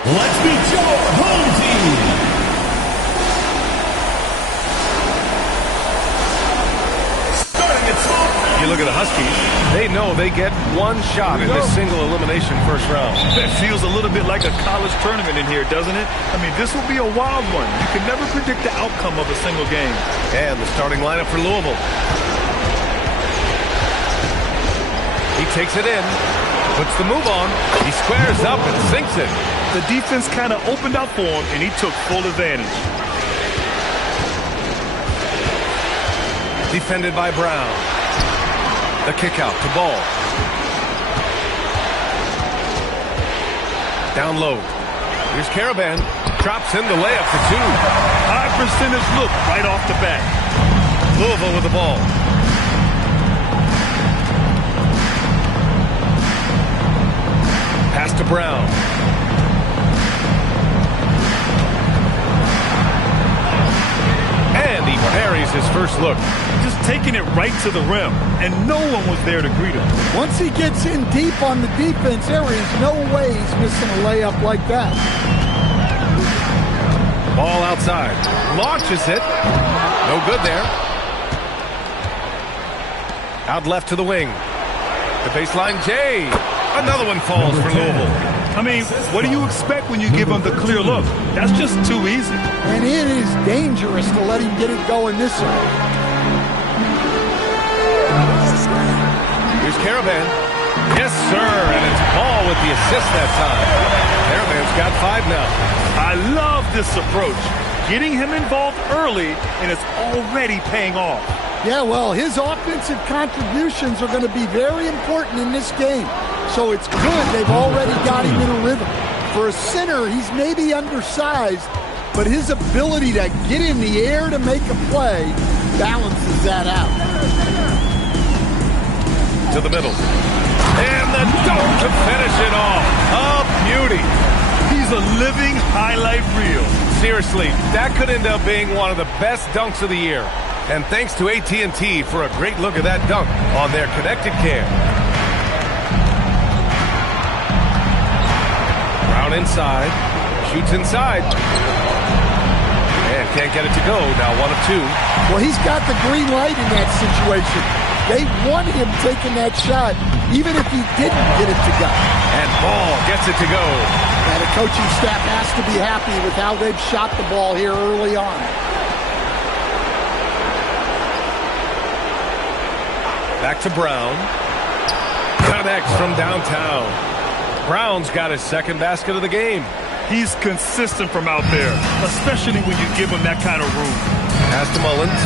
Let's meet your home team. You look at the Huskies, they know they get one shot in this single elimination first round. That feels a little bit like a college tournament in here, doesn't it? I mean, this will be a wild one. You can never predict the outcome of a single game. And the starting lineup for Louisville. He takes it in, puts the move on, he squares up and sinks it. The defense kind of opened up for him, and he took full advantage. Defended by Brown. The kick out to Ball. Down low. Here's Caravan. Drops in the layup for two. High percentage look right off the bat. Louisville with the ball. Pass to Brown. And he parries his first look. Just taking it right to the rim, and no one was there to greet him. Once he gets in deep on the defense, there is no way he's missing a layup like that. Ball outside. Launches it. No good there. Out left to the wing. The baseline J. Another one falls for Louisville. I mean, what do you expect when you give him the clear look? That's just too easy. And it is dangerous to let him get it going this way. Here's Caravan. Yes, sir. And it's Ball with the assist that time. Caravan's got 5 now. I love this approach. Getting him involved early, and it's already paying off. Yeah, well, his offensive contributions are going to be very important in this game. So it's good they've already got him in a rhythm. For a center, he's maybe undersized, but his ability to get in the air to make a play balances that out. To the middle. And the dunk to finish it off. A beauty. He's a living highlight reel. Seriously, that could end up being one of the best dunks of the year. And thanks to AT&T for a great look at that dunk on their connected cam. Brown inside. Shoots inside. And can't get it to go. Now 1 of 2. Well, he's got the green light in that situation. They want him taking that shot, even if he didn't get it to go. And Ball gets it to go. And the coaching staff has to be happy with how they've shot the ball here early on. Back to Brown. Connects from downtown. Brown's got his second basket of the game. He's consistent from out there, especially when you give him that kind of room. Pass to Mullins.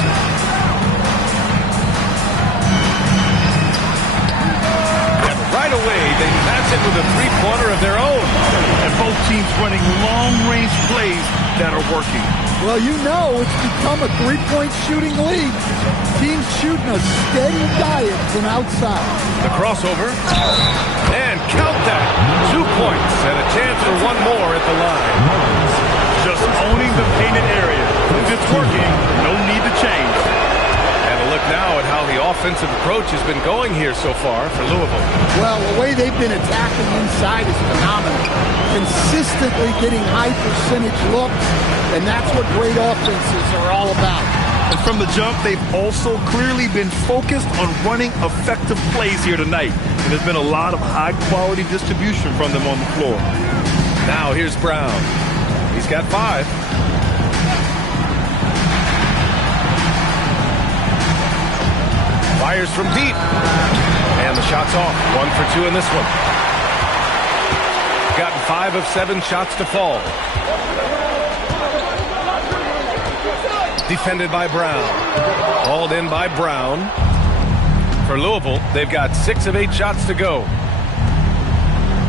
And right away, they match it with a three-pointer of their own. And both teams running long-range plays that are working. Well, you know it's become a three-point shooting league. Teams shooting a steady diet from outside. The crossover. And count that. 2 points and a chance for one more at the line. Just owning the painted area. If it's working, no need to change. And a look now at how the offensive approach has been going here so far for Louisville. Well, the way they've been attacking inside is phenomenal. Consistently getting high percentage looks, and that's what great offenses are all about. And from the jump, they've also clearly been focused on running effective plays here tonight. And there's been a lot of high-quality distribution from them on the floor. Now here's Brown. He's got 5. Fires from deep. And the shot's off. 1 for 2 in this one. Gotten 5 of 7 shots to fall. Defended by Brown. Hauled in by Brown. For Louisville, they've got 6 of 8 shots to go.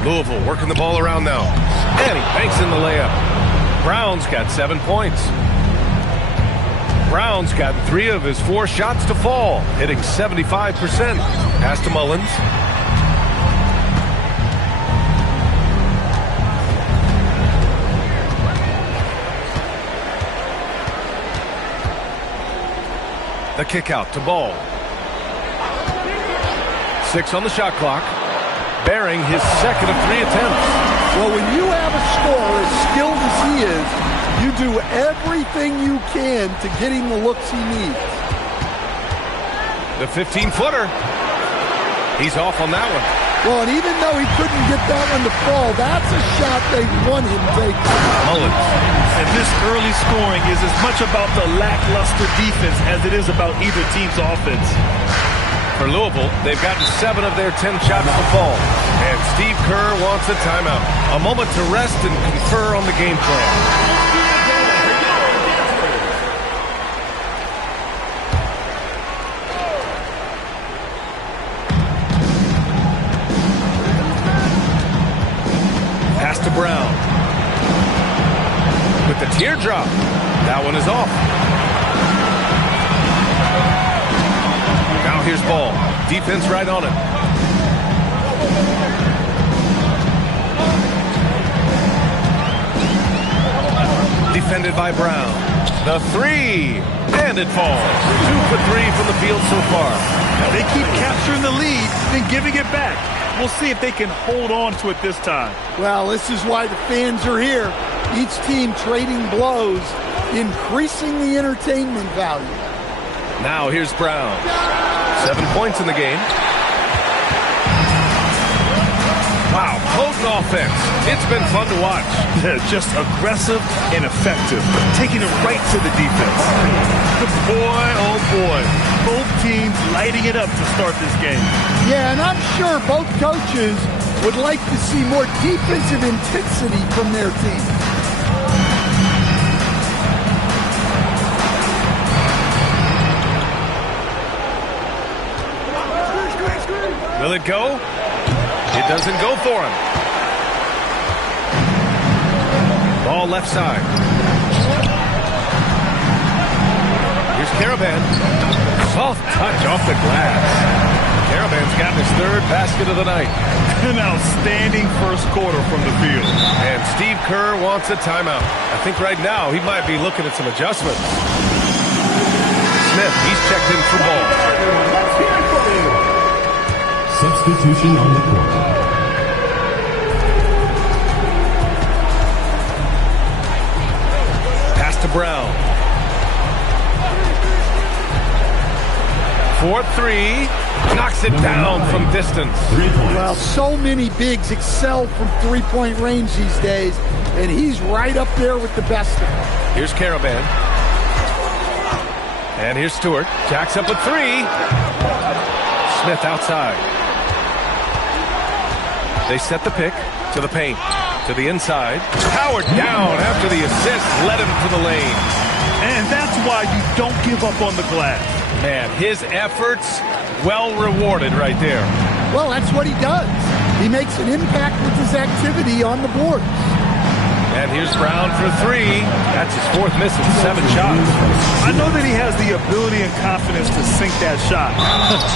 Louisville working the ball around now. And he banks in the layup. Brown's got 7 points. Brown's got 3 of his 4 shots to fall, hitting 75%. Pass to Mullins. The kick out to Ball. 6 on the shot clock. Bearing his second of 3 attempts. Well, when you have a scorer as skilled as he is, you do everything you can to get him the looks he needs. The 15-footer. He's off on that one. Well, and even though he couldn't get that one to fall, that's a shot they want him taking. Mullins. And this early scoring is as much about the lackluster defense as it is about either team's offense. For Louisville, they've gotten 7 of their 10 shots to fall. And Steve Kerr wants a timeout. A moment to rest and confer on the game plan. Pass to Brown. With the teardrop. That one is off. Now here's Ball. Defense right on it. Defended by Brown. The 3. And it falls. 2 for 3 from the field so far. Now they keep capturing the lead, then giving it back. We'll see if they can hold on to it this time. Well, this is why the fans are here. Each team trading blows, increasing the entertainment value. Now here's Brown. 7 points in the game. Wow, close offense. It's been fun to watch. Yeah, just aggressive and effective, taking it right to the defense. Boy, oh boy, both teams lighting it up to start this game. Yeah, and I'm sure both coaches would like to see more defensive intensity from their team. Will it go? It doesn't go for him. Ball left side. Here's Caravan. Soft touch off the glass. Caravan's gotten his 3rd basket of the night. An outstanding first quarter from the field. And Steve Kerr wants a timeout. I think right now he might be looking at some adjustments. Smith, he's checked in for Ball. Substitution on the court. Pass to Brown. 4-3. Knocks it down from distance. Well, so many bigs excel from three-point range these days, and he's right up there with the best of them. Here's Caravan. And here's Stewart. Jacks up a 3. Smith outside. They set the pick to the paint, to the inside. Howard down after the assist led him to the lane. And that's why you don't give up on the glass. Man, his efforts well rewarded right there. Well, that's what he does. He makes an impact with his activity on the board. And here's Brown for 3. That's his 4th miss in 7 shots. I know that he has the ability and confidence to sink that shot.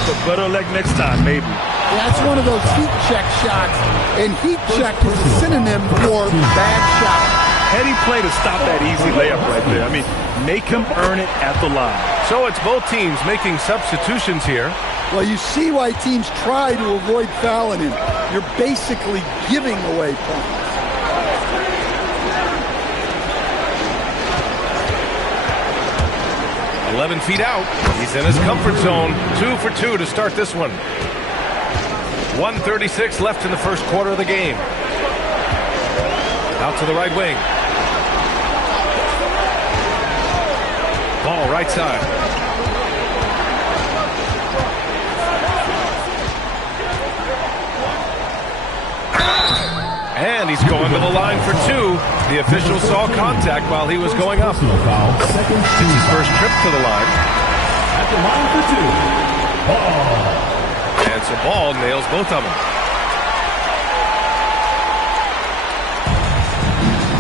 But better luck next time, maybe. That's one of those heat check shots, and heat check is a synonym for bad shot. Heady play to stop that easy layup right there. I mean, make him earn it at the line. So it's both teams making substitutions here. Well, you see why teams try to avoid fouling him. You're basically giving away points. .11 feet out. He's in his comfort zone. 2 for 2 to start this one. 1:36 left in the first quarter of the game. Out to the right wing. Ball right side. And he's going to the line for 2. The official saw contact while he was going up. It's his first trip to the line. At the line for 2. Ball. And so Ball nails both of them.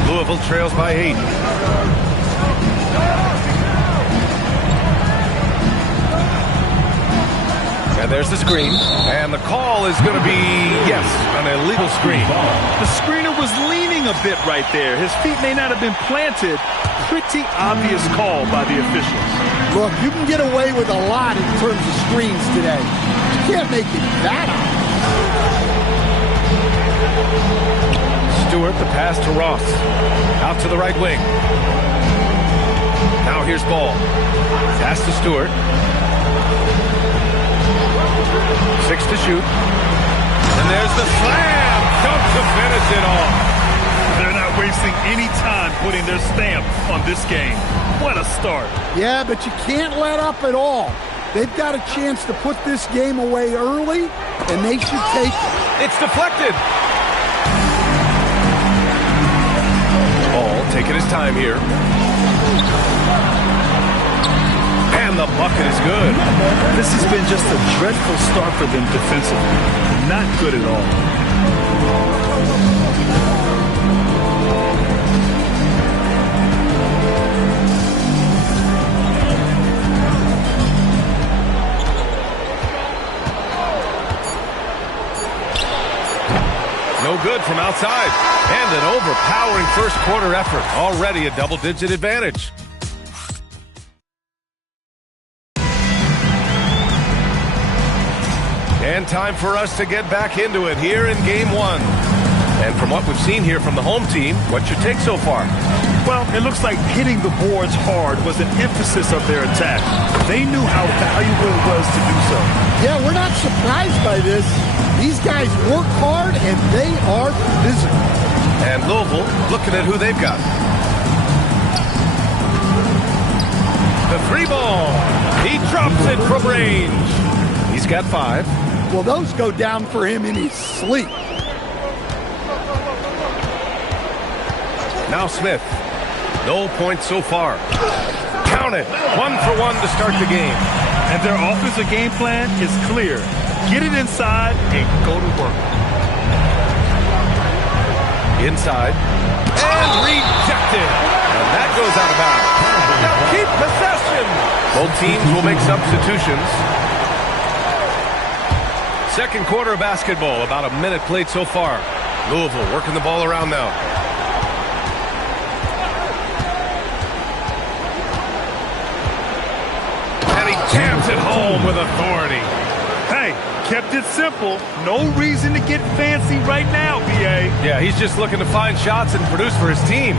Louisville trails by 8. And there's the screen. And the call is going to be, yes, an illegal screen. The screener was leaning a bit right there. His feet may not have been planted. Pretty obvious call by the officials. Look, you can get away with a lot in terms of screens today. You can't make it that obvious. Stewart, the pass to Ross. Out to the right wing. Now here's Ball. Pass to Stewart. 6 to shoot. And there's the slam. Dunk to finish it off. They're not wasting any time putting their stamp on this game. What a start. Yeah, but you can't let up at all. They've got a chance to put this game away early, and they should take it. It's deflected. Ball taking his time here. And the bucket is good. This has been just a dreadful start for them defensively. Not good at all. No good from outside. And an overpowering first quarter effort. Already a double-digit advantage. And time for us to get back into it here in Game 1. And from what we've seen here from the home team, what's your take so far? Well, it looks like hitting the boards hard was an emphasis of their attack. They knew how valuable it was to do so. Yeah, we're not surprised by this. These guys work hard, and they are physical. And Louisville looking at who they've got. The 3-ball. He drops it from range. He's got 5. Well, those go down for him in his sleep. Now Smith. No points so far. Count it. 1 for 1 to start the game. And their offensive game plan is clear. Get it inside and go to work. Inside. And rejected. And that goes out of bounds. Now keep possession. Both teams will make substitutions. Second quarter of basketball. About a minute played so far. Louisville working the ball around now. Jams it home with authority. Hey, kept it simple. No reason to get fancy right now, B.A. Yeah, he's just looking to find shots and produce for his team.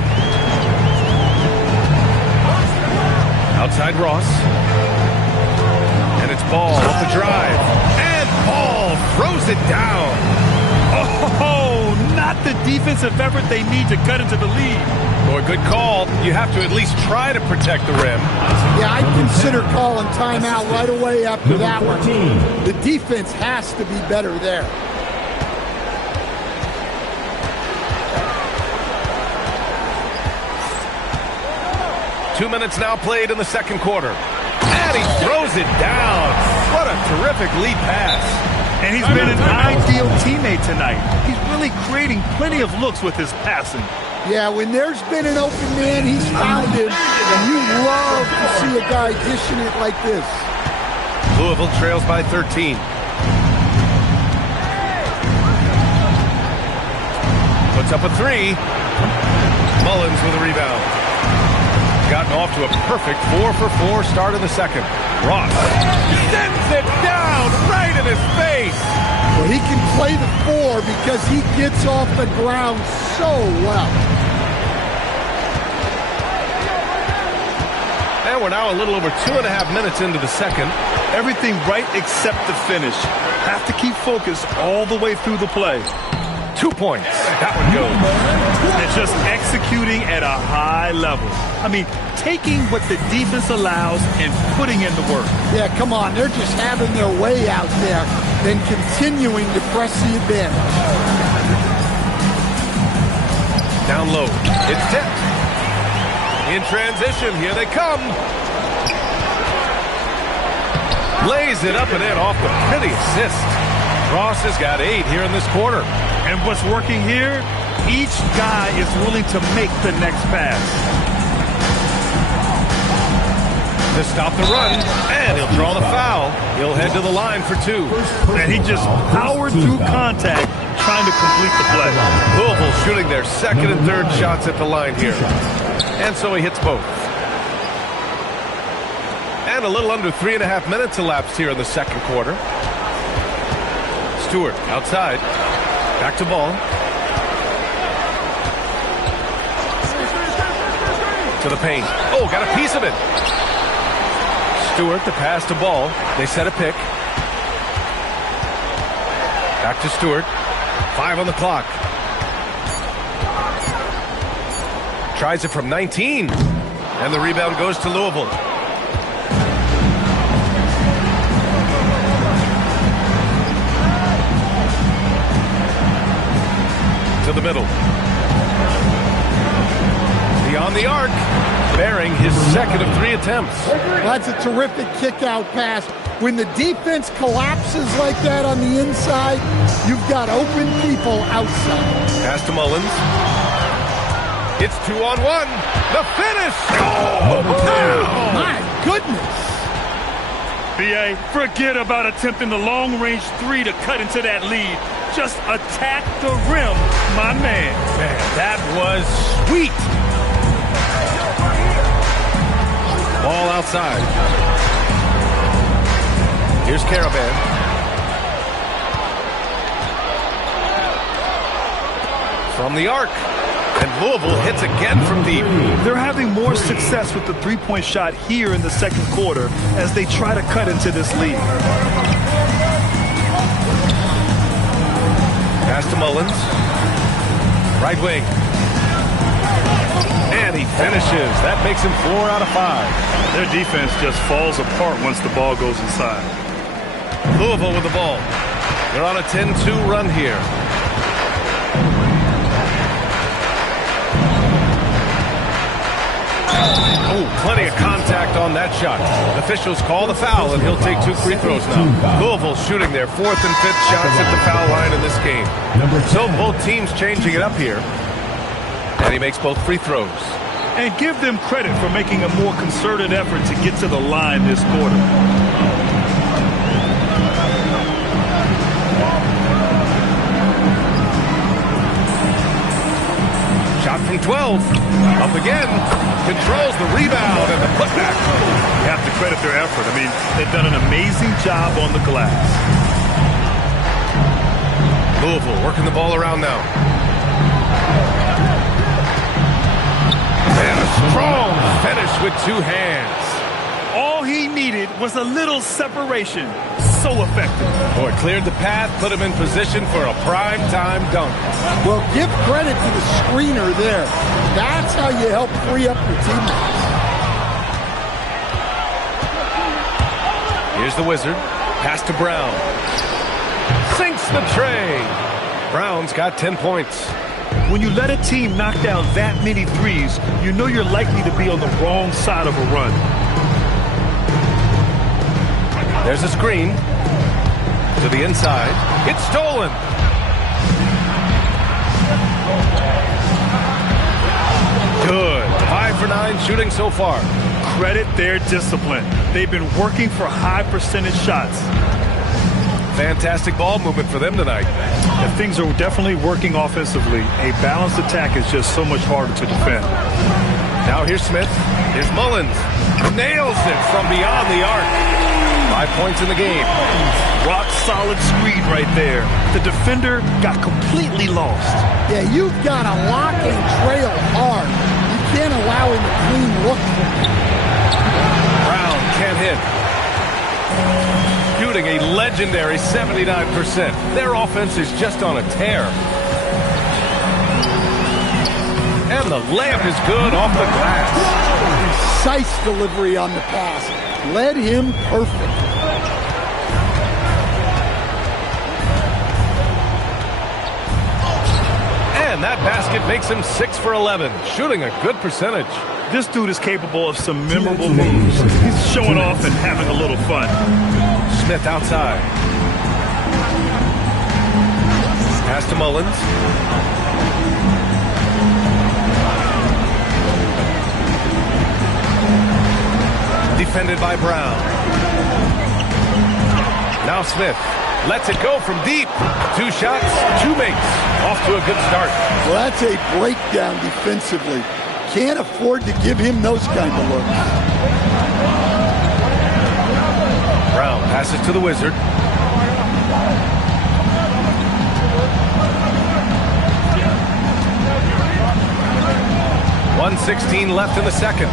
Outside Ross. And it's Ball off the drive. And Ball throws it down. Oh, not the defensive effort they need to cut into the lead. Boy, good call. You have to at least try to protect the rim. Yeah, I'd consider calling timeout right away after that one. The defense has to be better there. Two minutes now played in the second quarter. And he throws it down. What a terrific lead pass. And he's been an ideal teammate tonight. He's really creating plenty of looks with his passing. Yeah, when there's been an open man, he's found him, and you love to see a guy dishing it like this. Louisville trails by 13. Puts up a 3. Mullins with a rebound. Gotten off to a perfect 4 for 4 start in the second. Ross sends it down right in his face. Well, he can play the 4 because he gets off the ground so well. And we're now a little over 2.5 minutes into the second. Everything right except the finish. Have to keep focused all the way through the play. 2 points. That one goes. And just executing at a high level. I mean, taking what the defense allows and putting in the work. Yeah, come on. They're just having their way out there, then continuing to press the advantage. Down low. It's tipped. In transition. Here they come. Lays it up and in off the pretty assist. Ross has got 8 here in this quarter. And what's working here, each guy is willing to make the next pass. To stop the run, and he'll draw the foul. He'll head to the line for 2. And he just powered through contact, trying to complete the play. Louisville shooting their second and third shots at the line here. And so he hits both. And a little under 3.5 minutes elapsed here in the second quarter. Stewart outside. Back to Ball. To the paint. Oh, got a piece of it. Stewart to pass to Ball. They set a pick. Back to Stewart. 5 on the clock. Tries it from 19. And the rebound goes to Louisville. To the middle. Beyond the arc. Bearing his second of 3 attempts. That's a terrific kick-out pass. When the defense collapses like that on the inside, you've got open people outside. Pass to Mullins. It's 2-on-1. The finish! Oh, my goodness! B.A., forget about attempting the long-range 3 to cut into that lead. Just attack the rim, my man. Man, that was sweet. Ball outside. Here's Caravan. From the arc. And Louisville hits again from deep. They're having more success with the three-point shot here in the second quarter as they try to cut into this lead. Pass to Mullins. Right wing. And he finishes. That makes him 4 out of 5. Their defense just falls apart once the ball goes inside. Louisville with the ball. They're on a 10-2 run here. Oh, plenty of contact on that shot. Officials call the foul, and he'll take 2 free throws now. Louisville shooting their 4th and 5th shots at the foul line in this game. So both teams changing it up here. And he makes both free throws. And give them credit for making a more concerted effort to get to the line this quarter. Shot from 12. Up again. Controls the rebound and the putback. You have to credit their effort. I mean, they've done an amazing job on the glass. Louisville working the ball around now. And a strong finish with 2 hands. All he needed was a little separation. So effective. Boy, cleared the path, put him in position for a prime-time dunk. Well, give credit to the screener there. That's how you help free up your teammates. Here's the Wizard. Pass to Brown. Sinks the tray. Brown's got 10 points. When you let a team knock down that many threes, you know you're likely to be on the wrong side of a run. There's a screen. To the inside. It's stolen. Good. 5 for 9 shooting so far. Credit their discipline. They've been working for high percentage shots. Fantastic ball movement for them tonight. And things are definitely working offensively. A balanced attack is just so much harder to defend. Now here's Smith. Here's Mullins. Nails it from beyond the arc. 5 points in the game. Rock solid screen right there. The defender got completely lost. Yeah, you've got to lock and trail hard. You can't allow him a clean look. Brown can't hit. Shooting a legendary 79%. Their offense is just on a tear. And the layup is good off the glass. Precise delivery on the pass. Led him perfect. And that basket makes him 6 for 11, shooting a good percentage. This dude is capable of some memorable moves. He's showing off and having a little fun. Smith outside. Pass to Mullins. Defended by Brown. Now Smith lets it go from deep. 2 shots, 2 makes. Off to a good start. Well, that's a breakdown defensively. Can't afford to give him those kind of looks. Brown passes to the Wizard. 1:16 left in the second.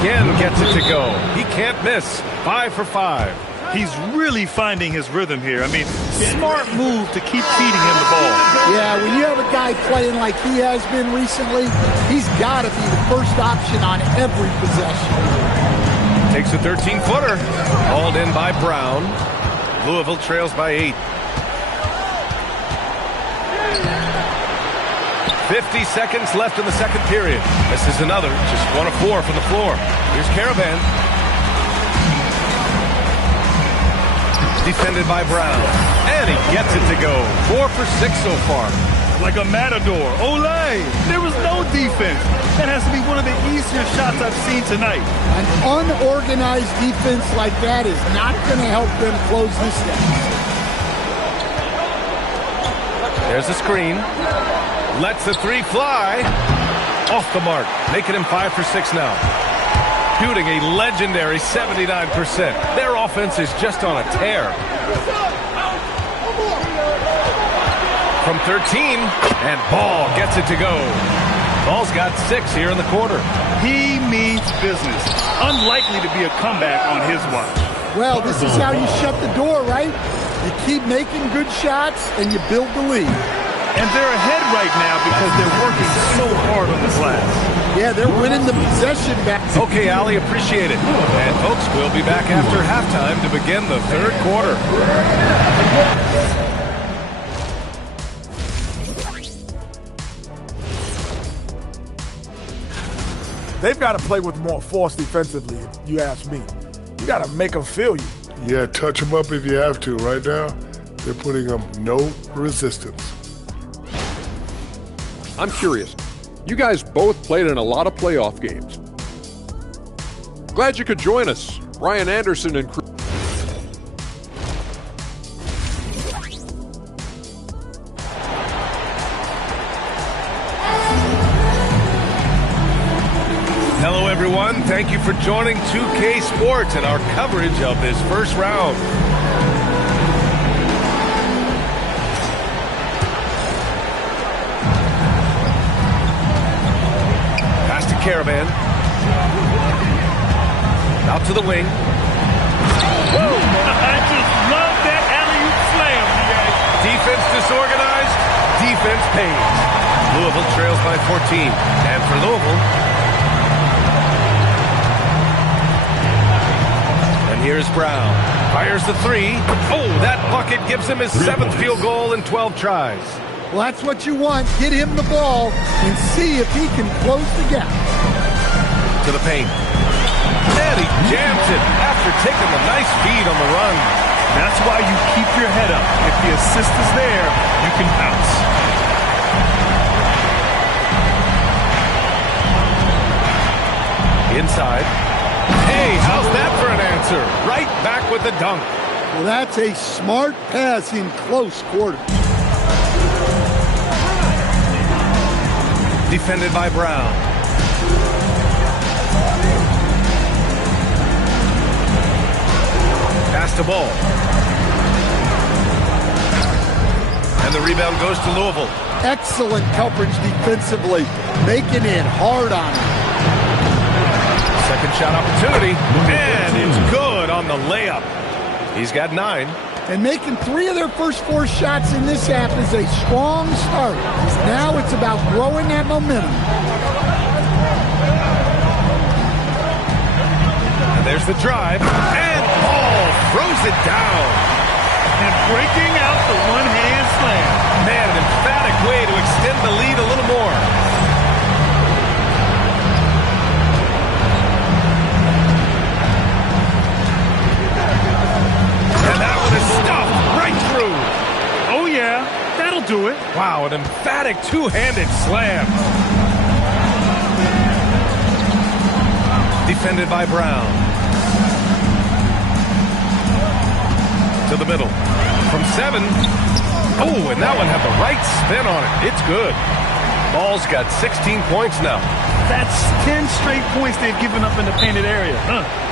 Again gets it to go. He can't miss. 5 for 5. He's really finding his rhythm here. I mean, smart move to keep feeding him the ball. Yeah, when you have a guy playing like he has been recently, he's got to be the first option on every possession. Takes a 13-footer. Hauled in by Brown. Louisville trails by 8. 50 seconds left in the second period. This is another, just 1 of 4 from the floor. Here's Caravan. Defended by Brown. And he gets it to go. 4 for 6 so far. Like a matador. Olay! There was no defense. That has to be one of the easier shots I've seen tonight. An unorganized defense like that is not going to help them close this deficit. There's the screen. Lets the 3 fly. Off the mark. Making him 5 for 6 now. Shooting a legendary 79%. Their offense is just on a tear. From 13, and Ball gets it to go. Ball's got 6 here in the quarter. He means business. Unlikely to be a comeback on his watch. Well, this is how you shut the door, right? You keep making good shots, and you build the lead. And they're ahead right now because they're working so hard on this glass. Yeah, they're winning the possession back. Okay, Allie, appreciate it. And folks, we'll be back after halftime to begin the third quarter. They've got to play with more force defensively, if you ask me. You got to make them feel you. Yeah, touch them up if you have to. Right now, they're putting them no resistance. I'm curious. You guys both played in a lot of playoff games. Glad you could join us. Ryan Anderson and crew. Hello, everyone. Thank you for joining 2K Sports and our coverage of this first round. Pass to Caravan. Out to the wing. Woo! I just love that alley-oop slam, guys. Defense disorganized. Defense pays. Louisville trails by 14. And for Louisville, here's Brown. Fires the 3. Oh, that bucket gives him his 7th field goal in 12 tries. Well, that's what you want. Get him the ball and see if he can close the gap. To the paint. And he jams it after taking the nice feed on the run. That's why you keep your head up. If the assist is there, you can bounce. Inside. Hey, how's that for an answer? Right back with the dunk. Well, that's a smart pass in close quarters. Defended by Brown. Pass to Ball. And the rebound goes to Louisville. Excellent coverage defensively, making it hard on him. Second shot opportunity, and it's good on the layup. He's got 9. And making 3 of their first 4 shots in this half is a strong start. Now it's about growing that momentum. And there's the drive, and Ball throws it down. And breaking out the one-hand slam. Man, an emphatic way to extend the lead a little more. And that one is stuffed right through. Oh, yeah. That'll do it. Wow, an emphatic two-handed slam. Defended by Brown. To the middle. From 7. Oh, and that one had the right spin on it. It's good. Ball's got 16 points now. That's 10 straight points they've given up in the painted area.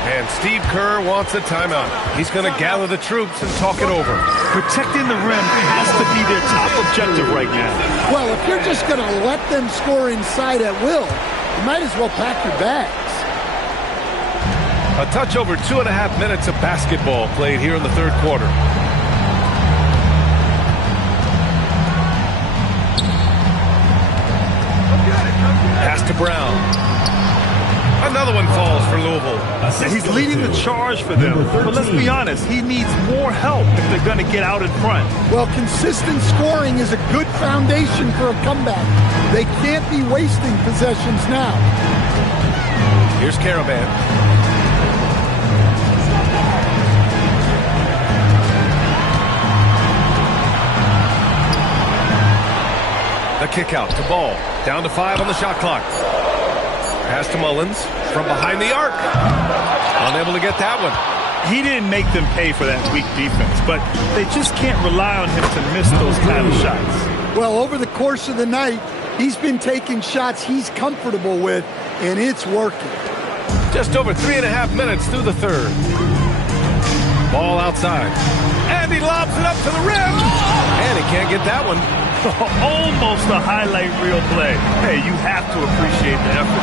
And Steve Kerr wants a timeout. He's going to gather the troops and talk it over. Protecting the rim has to be their top objective right now. Well, if you're just going to let them score inside at will, you might as well pack your bags. A touch over 2.5 minutes of basketball played here in the third quarter. Pass to Brown. Another one falls for Louisville. He's leading the charge for them. But let's be honest, he needs more help if they're going to get out in front. Well, consistent scoring is a good foundation for a comeback. They can't be wasting possessions now. Here's Caravan. The kick out to Ball. Down to 5 on the shot clock. Pass to Mullins from behind the arc. Unable to get that one. He didn't make them pay for that weak defense, but they just can't rely on him to miss those kind of shots. Well, over the course of the night, he's been taking shots he's comfortable with, and it's working. Just over 3.5 minutes through the third. Ball outside. And he lobs it up to the rim. And he can't get that one. Almost a highlight reel play. Hey, you have to appreciate the effort.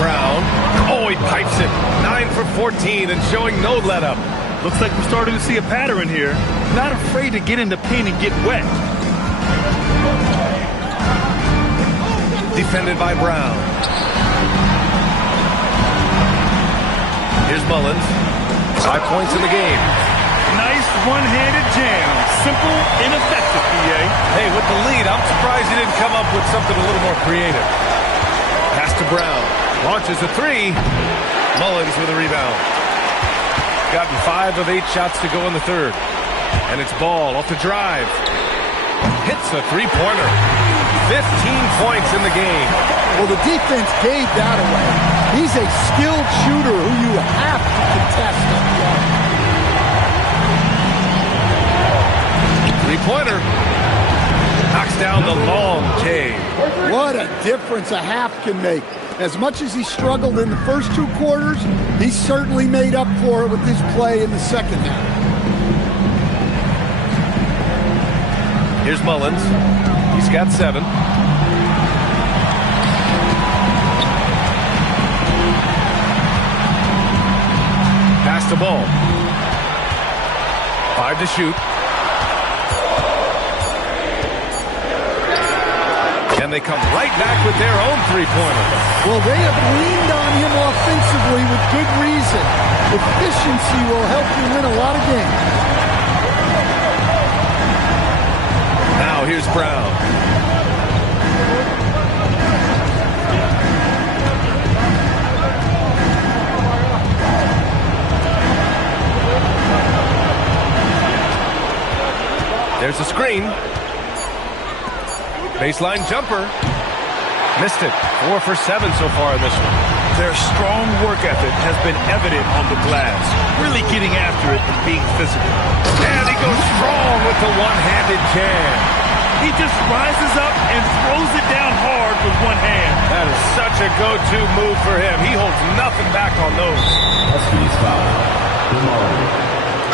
Brown. Oh, he pipes it. 9 for 14 and showing no let-up. Looks like we're starting to see a pattern here. Not afraid to get in the paint and get wet. Defended by Brown. Here's Mullins. 5 points in the game. Nice one-handed jam. Simple, ineffective, PA. Hey, with the lead, I'm surprised he didn't come up with something a little more creative. Pass to Brown. Launches a 3. Mullins with a rebound. Gotten 5 of 8 shots to go in the third. And it's Ball off the drive. Hits a three-pointer. 15 points in the game. Well, the defense gave that away. He's a skilled shooter who you have to contest up front. Three-pointer. Knocks down the long J. What a difference a half can make. As much as he struggled in the first 2 quarters, he certainly made up for it with his play in the second half. Here's Mullins. He's got 7. Pass the ball. 5 to shoot. And they come right back with their own three-pointer. Well, they have leaned on him offensively with good reason. Efficiency will help you win a lot of games. Now here's Brown. There's a screen. Baseline jumper. Missed it. 4 for 7 so far in this one. Their strong work ethic has been evident on the glass. Really getting after it and being physical. And he goes strong with the one-handed jam. He just rises up and throws it down hard with one hand. That is such a go-to move for him. He holds nothing back on those.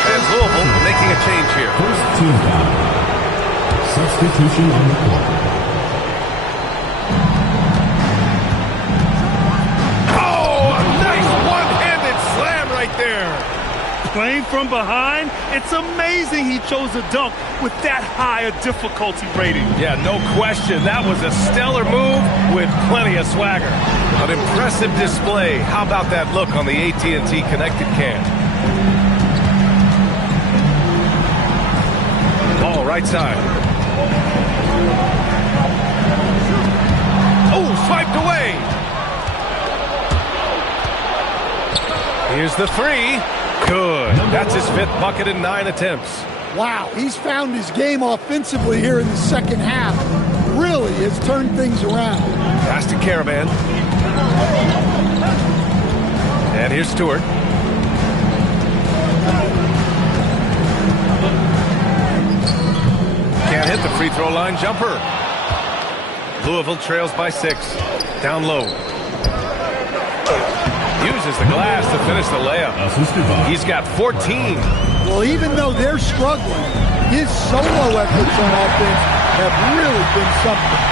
And Louisville making a change here. First team foul. Substitution on the court. Oh, a nice one-handed slam right there. Playing from behind, it's amazing he chose a dunk with that high a difficulty rating. Yeah, no question. That was a stellar move with plenty of swagger. An impressive display. How about that look on the AT&T connected cam? Ball right side. Oh, swiped away. Here's the 3. Good. That's his 5th bucket in 9 attempts. Wow, he's found his game offensively here in the second half. Really has turned things around. Pass to Caravan. And here's Stewart. Can't hit the free throw line jumper. Louisville trails by 6. Down low. Uses the glass to finish the layup. He's got 14. Well, even though they're struggling, his solo efforts on offense have really been something.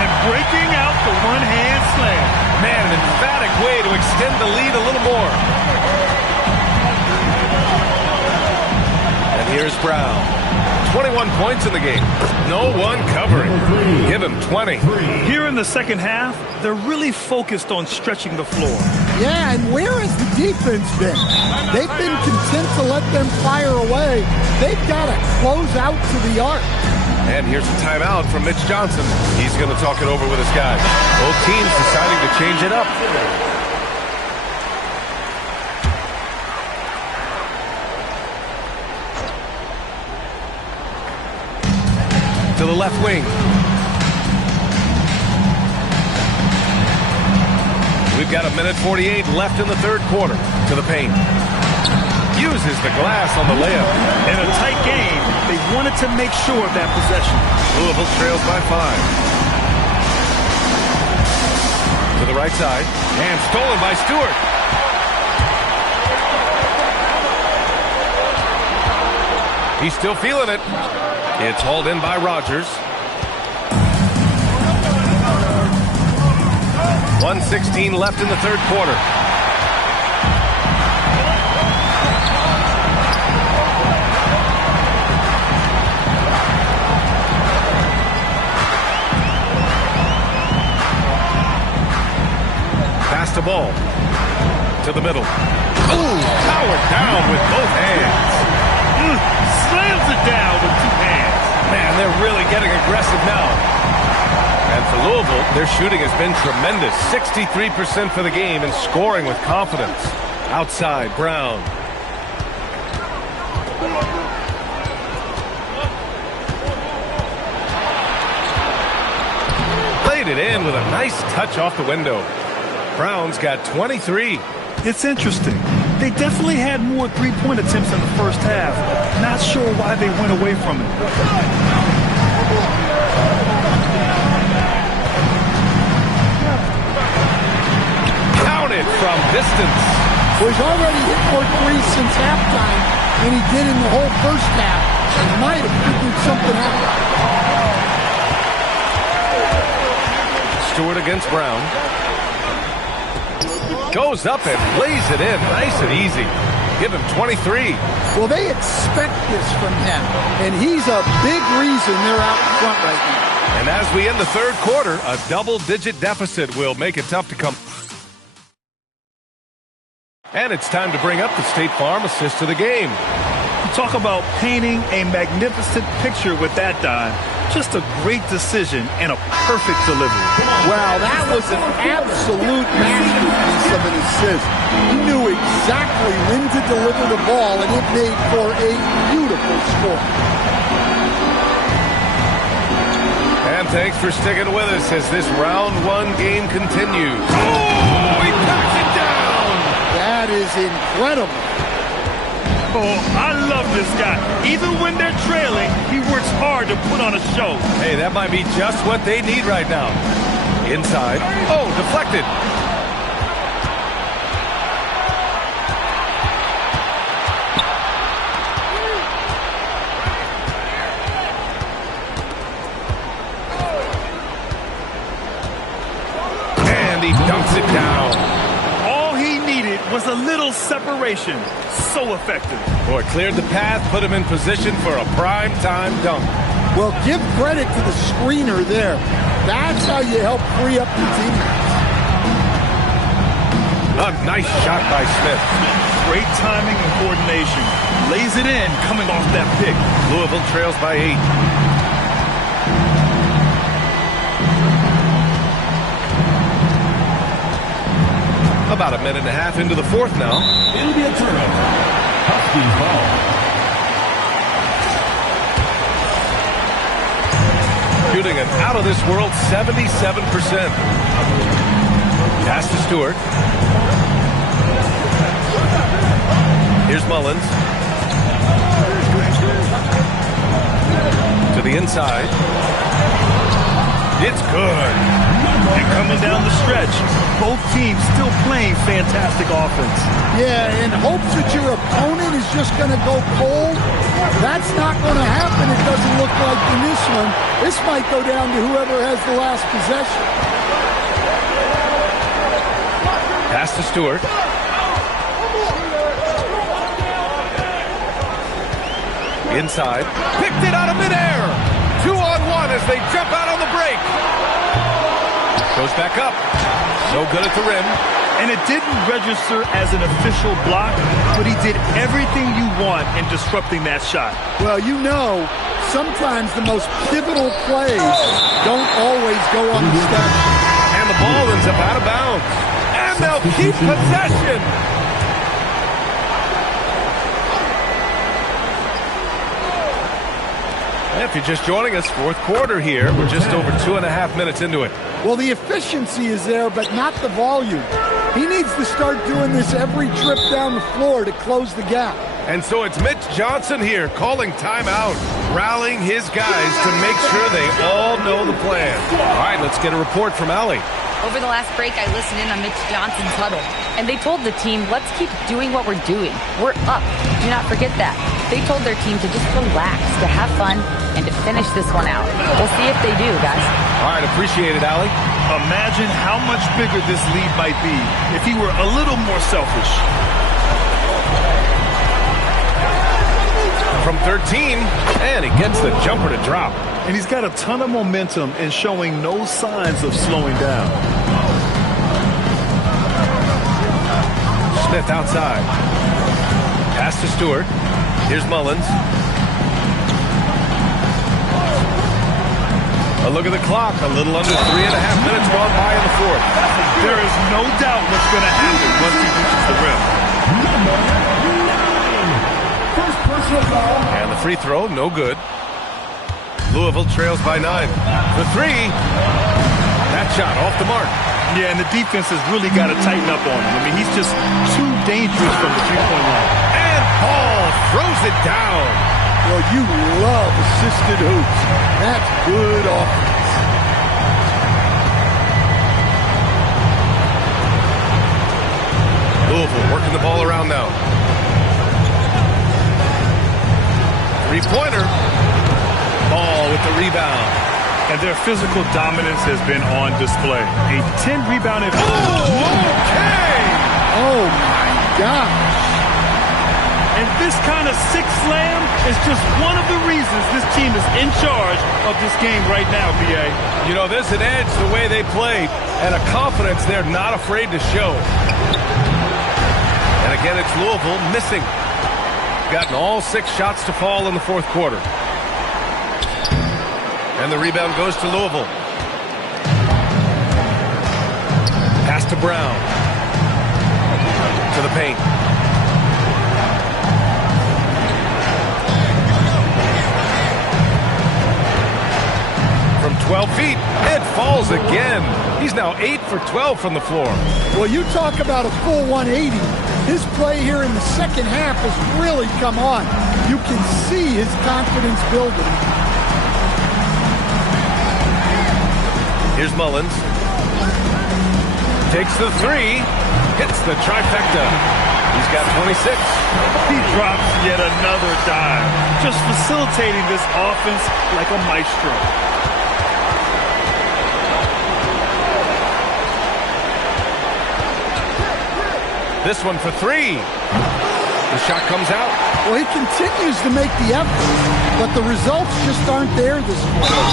And breaking out the one-hand slam. Man, an emphatic way to extend the lead a little more. And here's Brown. 21 points in the game. No one covering. Give him 20. Here in the second half, they're really focused on stretching the floor. Yeah, and where has the defense been? They've been content to let them fire away. They've got to close out to the arc. And here's a timeout from Mitch Johnson. He's going to talk it over with his guys. Both teams deciding to change it up. To the left wing. We've got 1:48 left in the third quarter. To the paint. Uses the glass on the layup. In a tight game, they wanted to make sure of that possession. Louisville trails by 5. To the right side. And stolen by Stewart. He's still feeling it. It's hauled in by Rogers. 1:16 left in the third quarter. Pass the ball to the middle. Ooh, powered down with both hands. Slams it down with two hands. Man, they're really getting aggressive now. And for Louisville, their shooting has been tremendous. 63% for the game and scoring with confidence. Outside, Brown. Played it in with a nice touch off the window. Brown's got 23. It's interesting. They definitely had more three-point attempts in the first half. Not sure why they went away from it. Counted from distance. Well, he's already hit more threes since halftime than he did in the whole first half. And he might have figured something out. Stewart against Brown. Goes up and lays it in nice and easy. Give him 23. Well, they expect this from him, and he's a big reason they're out in front right now. And as we end the third quarter, a double-digit deficit will make it tough to come. And it's time to bring up the State Farm assist of the game. Talk about painting a magnificent picture with that dive. Just a great decision and a perfect delivery. Wow, that was an absolute masterpiece of an assist. He knew exactly when to deliver the ball, and it made for a beautiful score. And thanks for sticking with us as this round one game continues. Oh, he knocks it down! That is incredible. Oh, I love this guy. Even when they're trailing, he works hard to put on a show. Hey, that might be just what they need right now. Inside. Oh, deflected. And he dunks it down. All he needed was a little separation. So effective. Boy, cleared the path, put him in position for a prime-time dunk. Well, give credit to the screener there. That's how you help free up your teammates. A nice shot by Smith. Great timing and coordination. Lays it in coming off that pick. Louisville trails by 8. About a minute and a half into the fourth now. It'll be a turnover. Huskies ball. Shooting an out-of-this-world 77%. Pass to Stewart. Here's Mullins. To the inside. It's good. And coming down the stretch, both teams still playing fantastic offense. Yeah, and hopes that your opponent is just going to go cold, that's not going to happen. It doesn't look like in this one. This might go down to whoever has the last possession. Pass to Stewart. Inside. Picked it out of midair. 2-on-1 as they jump out on the break. Goes back up. No good at the rim. And it didn't register as an official block, but he did everything you want in disrupting that shot. Well, you know, sometimes the most pivotal plays don't always go on the step. And the ball ends up out of bounds. And they'll keep possession. If you're just joining us, fourth quarter here. We're just over 2.5 minutes into it. Well, the efficiency is there, but not the volume. He needs to start doing this every trip down the floor to close the gap. And so it's Mitch Johnson here calling timeout, rallying his guys to make sure they all know the plan. All right, let's get a report from Allie. Over the last break, I listened in on Mitch Johnson's huddle, and they told the team, let's keep doing what we're doing. We're up. Do not forget that. They told their team to just relax, to have fun, and to finish this one out. We'll see if they do, guys. All right, appreciate it, Allie. Imagine how much bigger this lead might be if he were a little more selfish. From 13, and he gets the jumper to drop. And he's got a ton of momentum and showing no signs of slowing down. Smith outside. Pass to Stewart. Here's Mullins. A look at the clock. A little under 3.5 minutes gone by in the fourth. There is no doubt what's going to happen once he reaches the rim. And the free throw, no good. Louisville trails by 9. For 3. That shot off the mark. Yeah, and the defense has really got to tighten up on him. I mean, he's just too dangerous from the three-point line. And Paul throws it down. Well, you love assisted hoops. That's good offense. Louisville working the ball around now. Three-pointer. Ball with the rebound. And their physical dominance has been on display. A 10-rebound advantage. Oh, okay! Oh, my gosh. And this kind of six slam is just one of the reasons this team is in charge of this game right now, B.A. You know, there's an edge the way they play and a confidence they're not afraid to show. And again, it's Louisville missing. Gotten all 6 shots to fall in the fourth quarter. And the rebound goes to Louisville. Pass to Brown. To the paint. From 12 feet, it falls again. He's now 8 for 12 from the floor. Well, you talk about a full 180. His play here in the second half has really come on. You can see his confidence building. Here's Mullins. Takes the 3. Hits the trifecta. He's got 26. He drops yet another dive. Just facilitating this offense like a maestro. This one for 3. The shot comes out. Well, he continues to make the effort, but the results just aren't there this morning.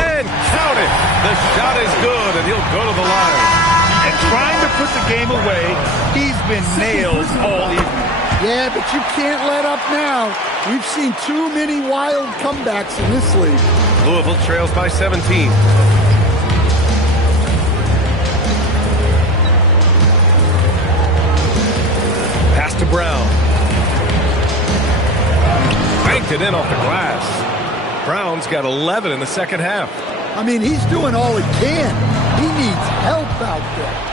And count it. The shot is good, and he'll go to the line. And trying to put the game away, he's been nailed all evening. Yeah, but you can't let up now. We've seen too many wild comebacks in this league. Louisville trails by 17. Pass to Brown. Banked it in off the glass. Brown's got 11 in the second half. I mean, he's doing all he can. He needs help out there.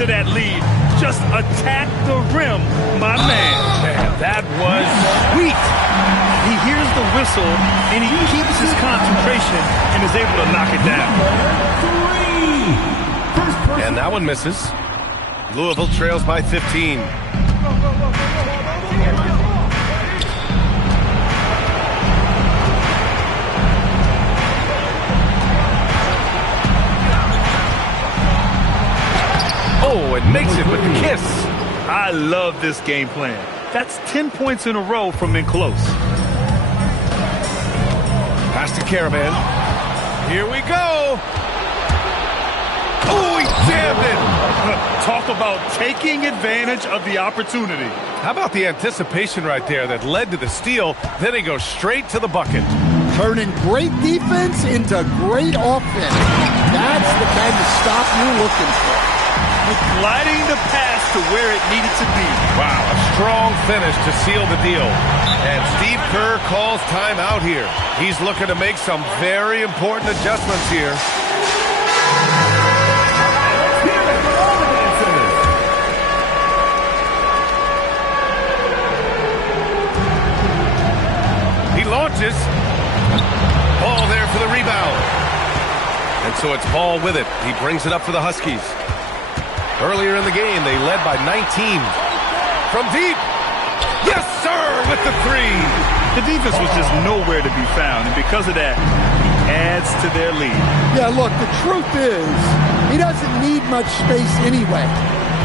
to that lead. Just attack the rim, my man. Man, that was Sweet. He hears the whistle, and he keeps his concentration and is able to knock it down. And that one misses. Louisville trails by 15. Oh, it makes it with the kiss. I love this game plan. That's 10 points in a row from in close. Pass to Caravan. Here we go. Oh, he jammed it. Talk about taking advantage of the opportunity. How about the anticipation right there that led to the steal? Then he goes straight to the bucket. Turning great defense into great offense. That's the kind of stop you're looking for. Gliding the pass to where it needed to be. Wow, a strong finish to seal the deal. And Steve Kerr calls timeout here. He's looking to make some very important adjustments here. He launches. Ball there for the rebound. And so it's Ball with it. He brings it up for the Huskies. Earlier in the game, they led by 19. From deep. Yes, sir, with the three. The defense was just nowhere to be found, and because of that, he adds to their lead. Yeah, look, the truth is, he doesn't need much space anyway.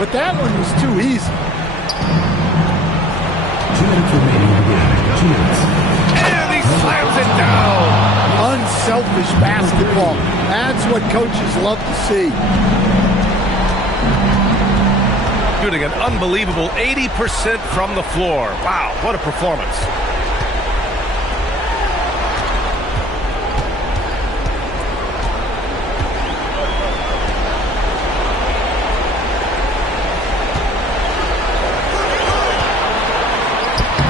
But that one was too easy. 2 minutes remaining in the game. 2 minutes. And he slams it down. Unselfish basketball. That's what coaches love to see. Shooting an unbelievable 80% from the floor. Wow, what a performance.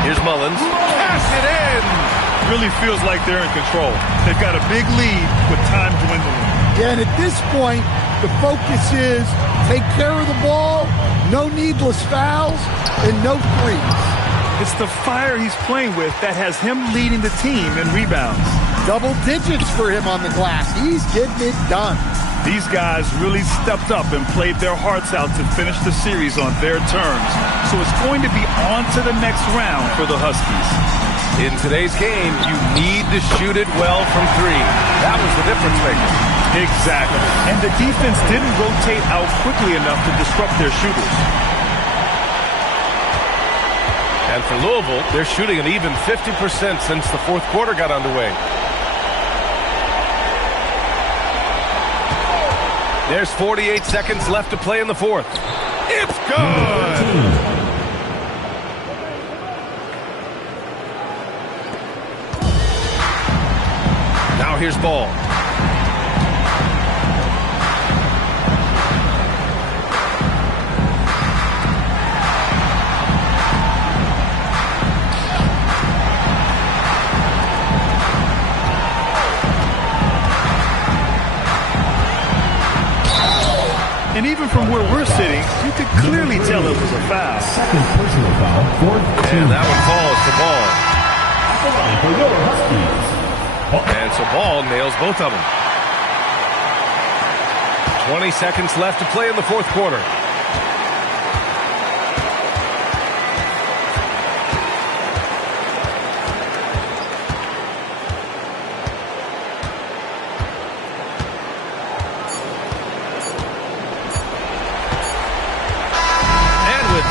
Here's Mullins. Pass it in. Really feels like they're in control. They've got a big lead with time dwindling. Yeah, and at this point, the focus is take care of the ball, no needless fouls, and no threes. It's the fire he's playing with that has him leading the team in rebounds. Double digits for him on the glass. He's getting it done. These guys really stepped up and played their hearts out to finish the series on their terms. So it's going to be on to the next round for the Huskies. In today's game, you need to shoot it well from three. That was the difference maker. Exactly. And the defense didn't rotate out quickly enough to disrupt their shooters. And for Louisville, they're shooting an even 50% since the fourth quarter got underway. There's 48 seconds left to play in the fourth. It's good! Now here's Ball. And even from where we're sitting, you could clearly tell it was a foul. Second personal foul, 4th team. And that one falls to Ball. For your Huskies. And so Ball nails both of them. 20 seconds left to play in the fourth quarter.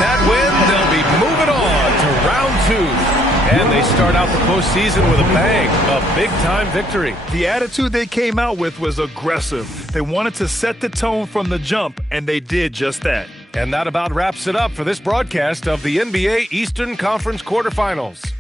That win, they'll be moving on to round 2. And they start out the postseason with a bang, a big-time victory. The attitude they came out with was aggressive. They wanted to set the tone from the jump, and they did just that. And that about wraps it up for this broadcast of the NBA Eastern Conference quarterfinals.